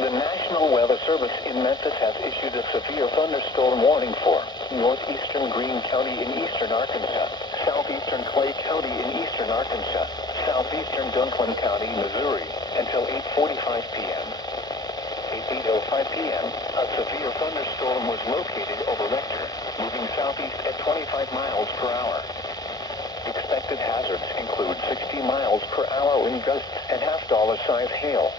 The National Weather Service in Memphis has issued a severe thunderstorm warning for northeastern Greene County in eastern Arkansas, southeastern Clay County in eastern Arkansas, southeastern Dunklin County, Missouri, until 8:45 p.m. At 8:05 p.m., a severe thunderstorm was located over Rector, moving southeast at 25 miles per hour. Expected hazards include 60 miles per hour wind gusts and half-dollar-size hail.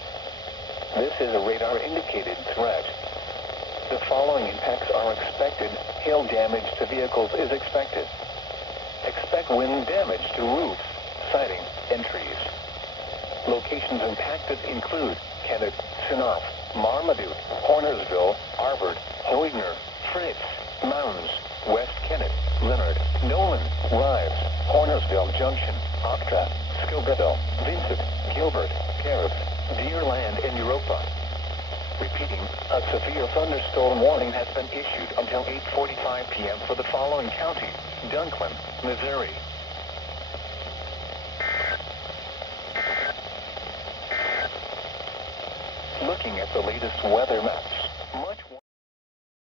This is a radar-indicated threat. The following impacts are expected. Hail damage to vehicles is expected. Expect wind damage to roofs, siding, and trees. Locations impacted include Kennett, Sinoff, Marmaduke, Hornersville, Harvard, Hoigner, Fritz, Mounds, West Kennett, Leonard, Nolan, Rives, Hornersville Junction, Octa, Scobito, Vincent, Gilbert, Carib, Deerland, and Europa. Repeating, a severe thunderstorm warning has been issued until 8:45 p.m. for the following counties: Dunklin, Missouri. Looking at the latest weather maps.